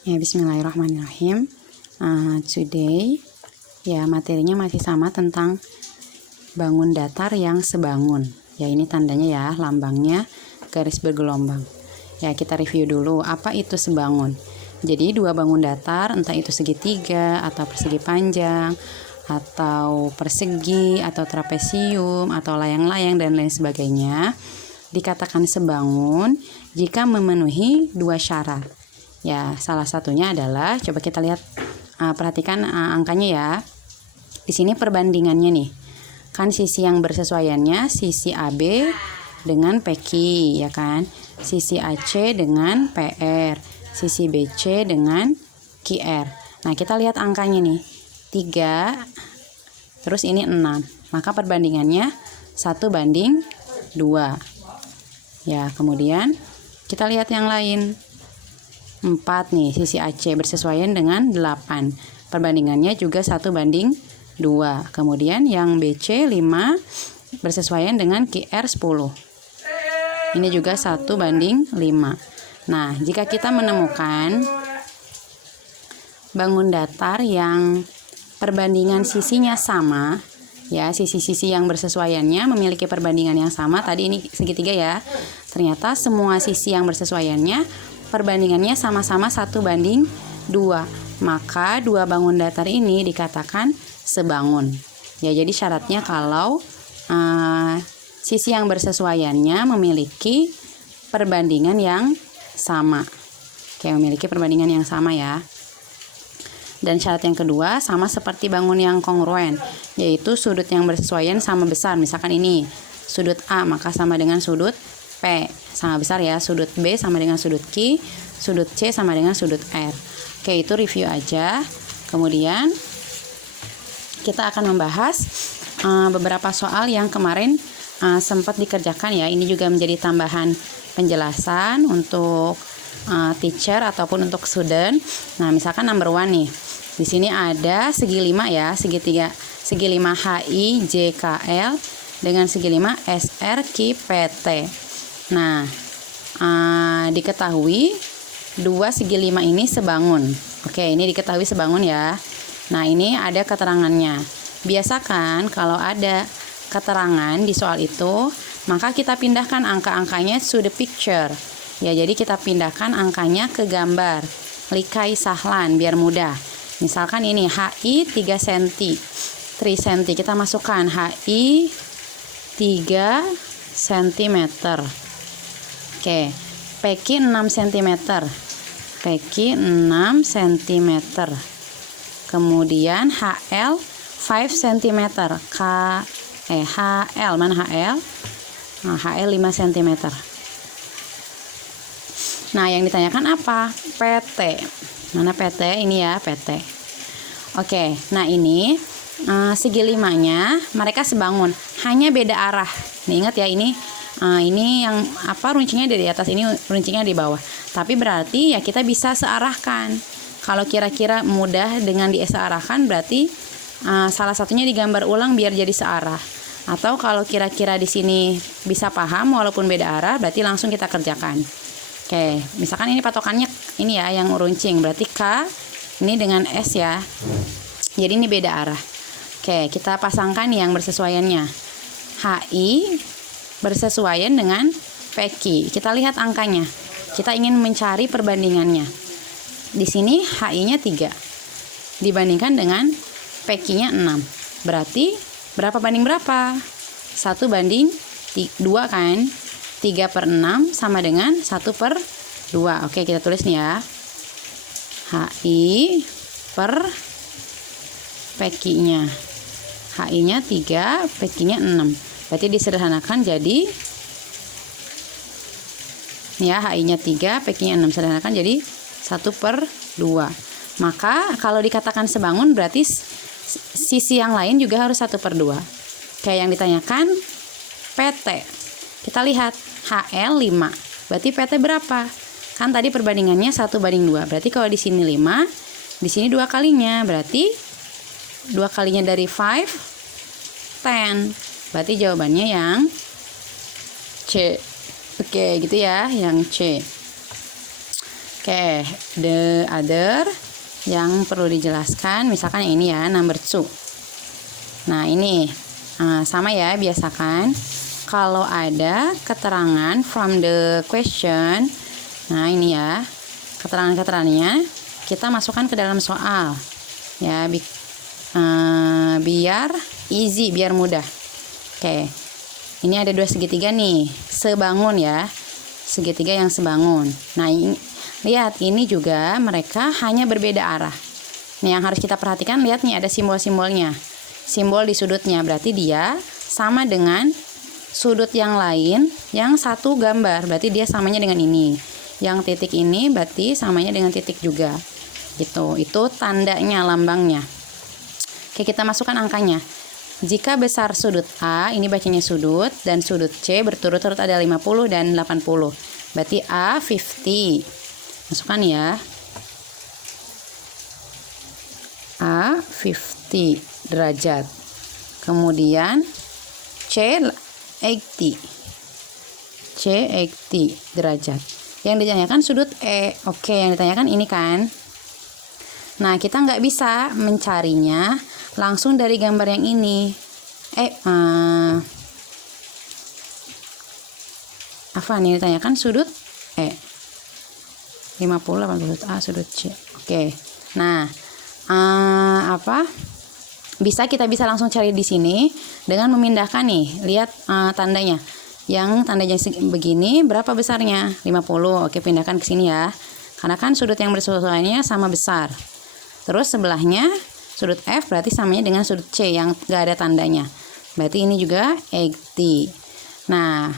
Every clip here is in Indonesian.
Ya, bismillahirrahmanirrahim. Today, ya materinya masih sama tentang bangun datar yang sebangun. Ya, ini tandanya ya, lambangnya garis bergelombang. Ya, kita review dulu apa itu sebangun. Jadi dua bangun datar, entah itu segitiga atau persegi panjang atau persegi atau trapesium atau layang-layang dan lain sebagainya, dikatakan sebangun jika memenuhi dua syarat. Ya, salah satunya adalah, coba kita lihat, perhatikan angkanya ya. Di sini perbandingannya nih. Kan sisi yang bersesuaiannya sisi AB dengan PQ, ya kan? Sisi AC dengan PR, sisi BC dengan QR. Nah, kita lihat angkanya nih. 3, terus ini 6. Maka perbandingannya 1:2. Ya, kemudian kita lihat yang lain. 4 nih, sisi AC bersesuaian dengan 8. Perbandingannya juga 1:2. Kemudian yang BC 5 bersesuaian dengan QR 10. Ini juga 1:5. Nah, jika kita menemukan bangun datar yang perbandingan sisinya sama, ya, sisi-sisi yang bersesuaiannya memiliki perbandingan yang sama. Tadi ini segitiga ya. Ternyata semua sisi yang bersesuaiannya perbandingannya sama-sama 1:2. Maka dua bangun datar ini dikatakan sebangun. Ya, jadi syaratnya kalau sisi yang bersesuaiannya memiliki perbandingan yang sama. Oke, memiliki perbandingan yang sama ya. Dan syarat yang kedua sama seperti bangun yang kongruen, yaitu sudut yang bersesuaian sama besar. Misalkan ini sudut A maka sama dengan sudut P, sama besar ya. Sudut B sama dengan sudut Q, sudut C sama dengan sudut R. Oke, itu review aja. Kemudian kita akan membahas beberapa soal yang kemarin sempat dikerjakan ya. Ini juga menjadi tambahan penjelasan untuk teacher ataupun untuk student. Nah, misalkan number 1 nih. Di sini ada segi 5 ya, segitiga segi 5 HI JKL dengan segi 5 SR PT. Nah, diketahui dua segi 5 ini sebangun. Oke, ini diketahui sebangun ya. Nah, ini ada keterangannya. Biasakan kalau ada keterangan di soal itu, maka kita pindahkan angka-angkanya to the picture. Ya, jadi kita pindahkan angkanya ke gambar. Likai sahlan biar mudah. Misalkan ini HI 3 cm. 3 cm kita masukkan HI 3 cm. Oke, PQ 6 cm. PQ 6 cm. Kemudian HL 5 cm. HL mana HL? Nah, HL 5 cm. Nah, yang ditanyakan apa? PT. Mana PT? Ini ya, PT. Oke, nah ini segi 5-nya mereka sebangun, hanya beda arah. Nih, ingat ya, ini yang runcingnya dari atas, ini runcingnya di bawah. Tapi berarti ya kita bisa searahkan. Kalau kira-kira mudah dengan disearahkan, berarti salah satunya digambar ulang biar jadi searah. Atau kalau kira-kira di sini bisa paham walaupun beda arah, berarti langsung kita kerjakan. Oke, misalkan ini patokannya ini ya yang runcing, berarti K ini dengan S ya. Jadi ini beda arah. Oke, kita pasangkan yang bersesuaiannya. HI bersesuaian dengan PQ. Kita lihat angkanya. Kita ingin mencari perbandingannya. Di sini HI-nya 3 dibandingkan dengan PQ-nya 6. Berarti berapa banding berapa? 1:2 kan? 3/6 sama dengan 1/2. Oke, kita tulis nih ya. HI per PQ-nya. HI-nya 3, PQ-nya 6. Berarti disederhanakan jadi ya, HI-nya 3, PQ-nya 6, sederhanakan jadi 1/2. Maka kalau dikatakan sebangun berarti sisi yang lain juga harus 1/2. Kayak yang ditanyakan PT. Kita lihat HL 5. Berarti PT berapa? Kan tadi perbandingannya 1:2. Berarti kalau di sini 5, di sini 2 kalinya. Berarti 2 kalinya dari 5, 10. Berarti jawabannya yang C. Oke, gitu ya, yang C. Oke, the other yang perlu dijelaskan, misalkan yang ini ya, number 2. Nah, ini sama ya, biasakan kalau ada keterangan from the question. Nah, ini ya, keterangan-keterangannya kita masukkan ke dalam soal. Ya, biar easy, biar mudah. Oke. Ini ada 2 segitiga nih, sebangun ya. Segitiga yang sebangun. Nah, lihat, ini juga mereka hanya berbeda arah. Nih yang harus kita perhatikan, lihat nih ada simbol-simbolnya. Simbol di sudutnya, berarti dia sama dengan sudut yang lain yang satu gambar, berarti dia samanya dengan ini. Yang titik ini berarti samanya dengan titik juga. Gitu. Itu tandanya, lambangnya. Oke, kita masukkan angkanya. Jika besar sudut A, ini bacanya sudut, dan sudut C berturut-turut ada 50 dan 80. Berarti A 50. Masukkan ya. A 50 derajat. Kemudian C 80. C 80 derajat. Yang ditanyakan sudut E. Oke, yang ditanyakan ini kan. Nah, kita nggak bisa mencarinya langsung dari gambar yang ini. Apa nih ditanyakan sudut E. 50, 80 A, sudut C. Oke. Nah, kita bisa langsung cari di sini dengan memindahkan nih. Lihat tandanya. Yang tandanya begini, berapa besarnya? 50. Oke, pindahkan ke sini ya. Karena kan sudut yang bersesuaiannya sama besar. Terus sebelahnya sudut F berarti samanya dengan sudut C yang gak ada tandanya. Berarti ini juga 80. Nah,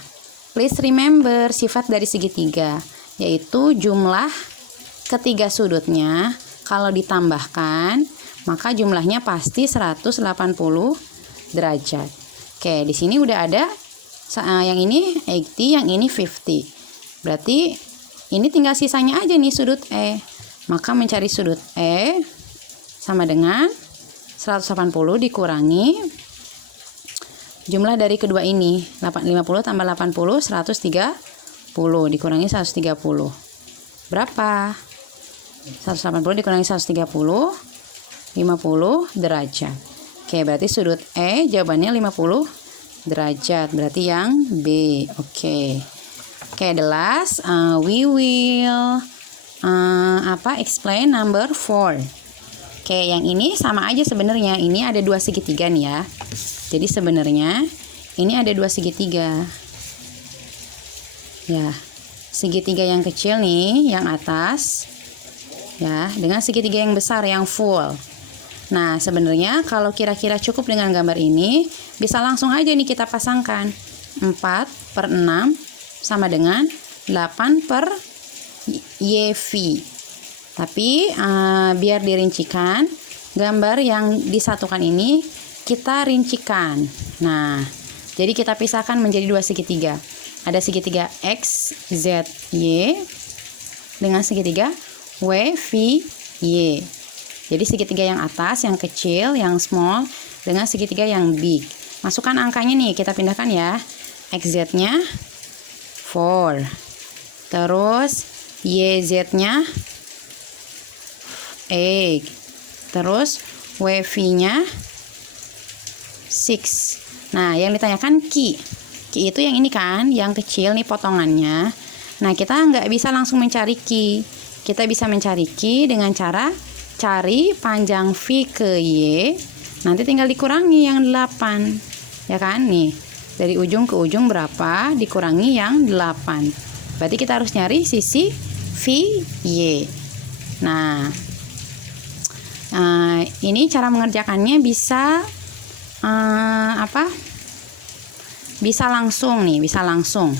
please remember sifat dari segitiga, yaitu jumlah ketiga sudutnya kalau ditambahkan maka jumlahnya pasti 180 derajat. Oke, di sini udah ada yang ini 80, yang ini 50. Berarti ini tinggal sisanya aja nih sudut E. Maka mencari sudut E sama dengan 180 dikurangi jumlah dari kedua ini. 50 tambah 80, 130 dikurangi 130. Berapa? 180 dikurangi 130, 50 derajat. Oke, berarti sudut E jawabannya 50 derajat. Berarti yang B. Oke, the last we will explain number 4. Oke, yang ini sama aja sebenarnya. Ini ada 2 segitiga nih ya. Jadi sebenarnya ini ada 2 segitiga. Ya, segitiga yang kecil nih, yang atas. Ya, dengan segitiga yang besar yang full. Nah, sebenarnya kalau kira-kira cukup dengan gambar ini, bisa langsung aja nih kita pasangkan. 4/6 sama dengan 8/YV. Tapi biar dirincikan, gambar yang disatukan ini kita rincikan. Nah, jadi kita pisahkan menjadi 2 segitiga. Ada segitiga X, Z, Y dengan segitiga W, V, Y. Jadi segitiga yang atas, yang kecil, yang small dengan segitiga yang big. Masukkan angkanya nih, kita pindahkan ya. XZ-nya 4. Terus YZ-nya 8. Terus WV-nya 6. Nah, yang ditanyakan Ki itu yang ini kan, yang kecil nih potongannya. Nah, kita nggak bisa langsung mencari Ki. Kita bisa mencari Ki dengan cara cari panjang V ke Y. Nanti tinggal dikurangi yang 8. Ya kan? Nih, dari ujung ke ujung berapa dikurangi yang 8. Berarti kita harus nyari sisi VY. Nah, ini cara mengerjakannya bisa bisa langsung nih, bisa langsung.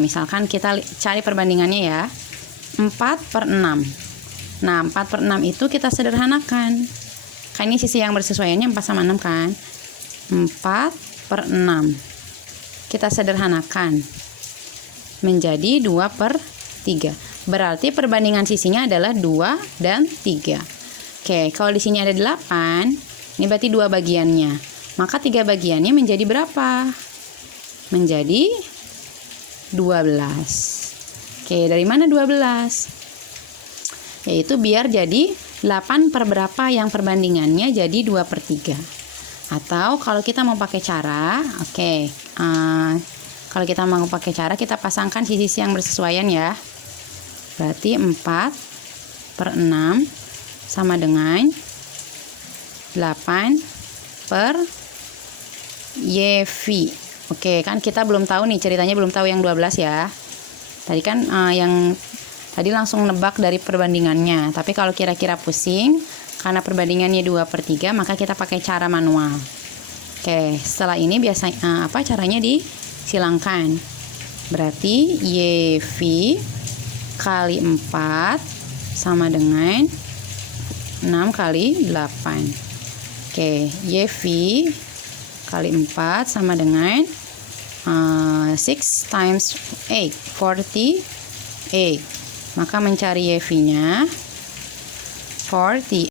Misalkan kita cari perbandingannya ya, 4/6. Nah, 4/6 itu kita sederhanakan. Kan ini sisi yang bersesuaiannya 4 sama 6 kan. 4/6 kita sederhanakan menjadi 2/3. Berarti perbandingan sisinya adalah 2 dan 3. Oke, kalau di sini ada 8, ini berarti 2 bagiannya. Maka 3 bagiannya menjadi berapa? Menjadi 12. Oke, dari mana 12? Yaitu biar jadi 8 per berapa yang perbandingannya jadi 2/3. Atau kalau kita mau pakai cara, kalau kita mau pakai cara, kita pasangkan sisi yang bersesuaian ya. Berarti 4/6 sama dengan 8 per YV. Oke, kan kita belum tahu nih, ceritanya belum tahu yang 12 ya. Tadi kan yang tadi langsung nebak dari perbandingannya. Tapi kalau kira-kira pusing, karena perbandingannya 2/3, maka kita pakai cara manual. Oke, setelah ini biasanya caranya disilangkan. Berarti YV kali 4 sama dengan 6 kali 8. Oke, YV kali 4 sama dengan 6 times 8, 48. Maka mencari YV-nya 48.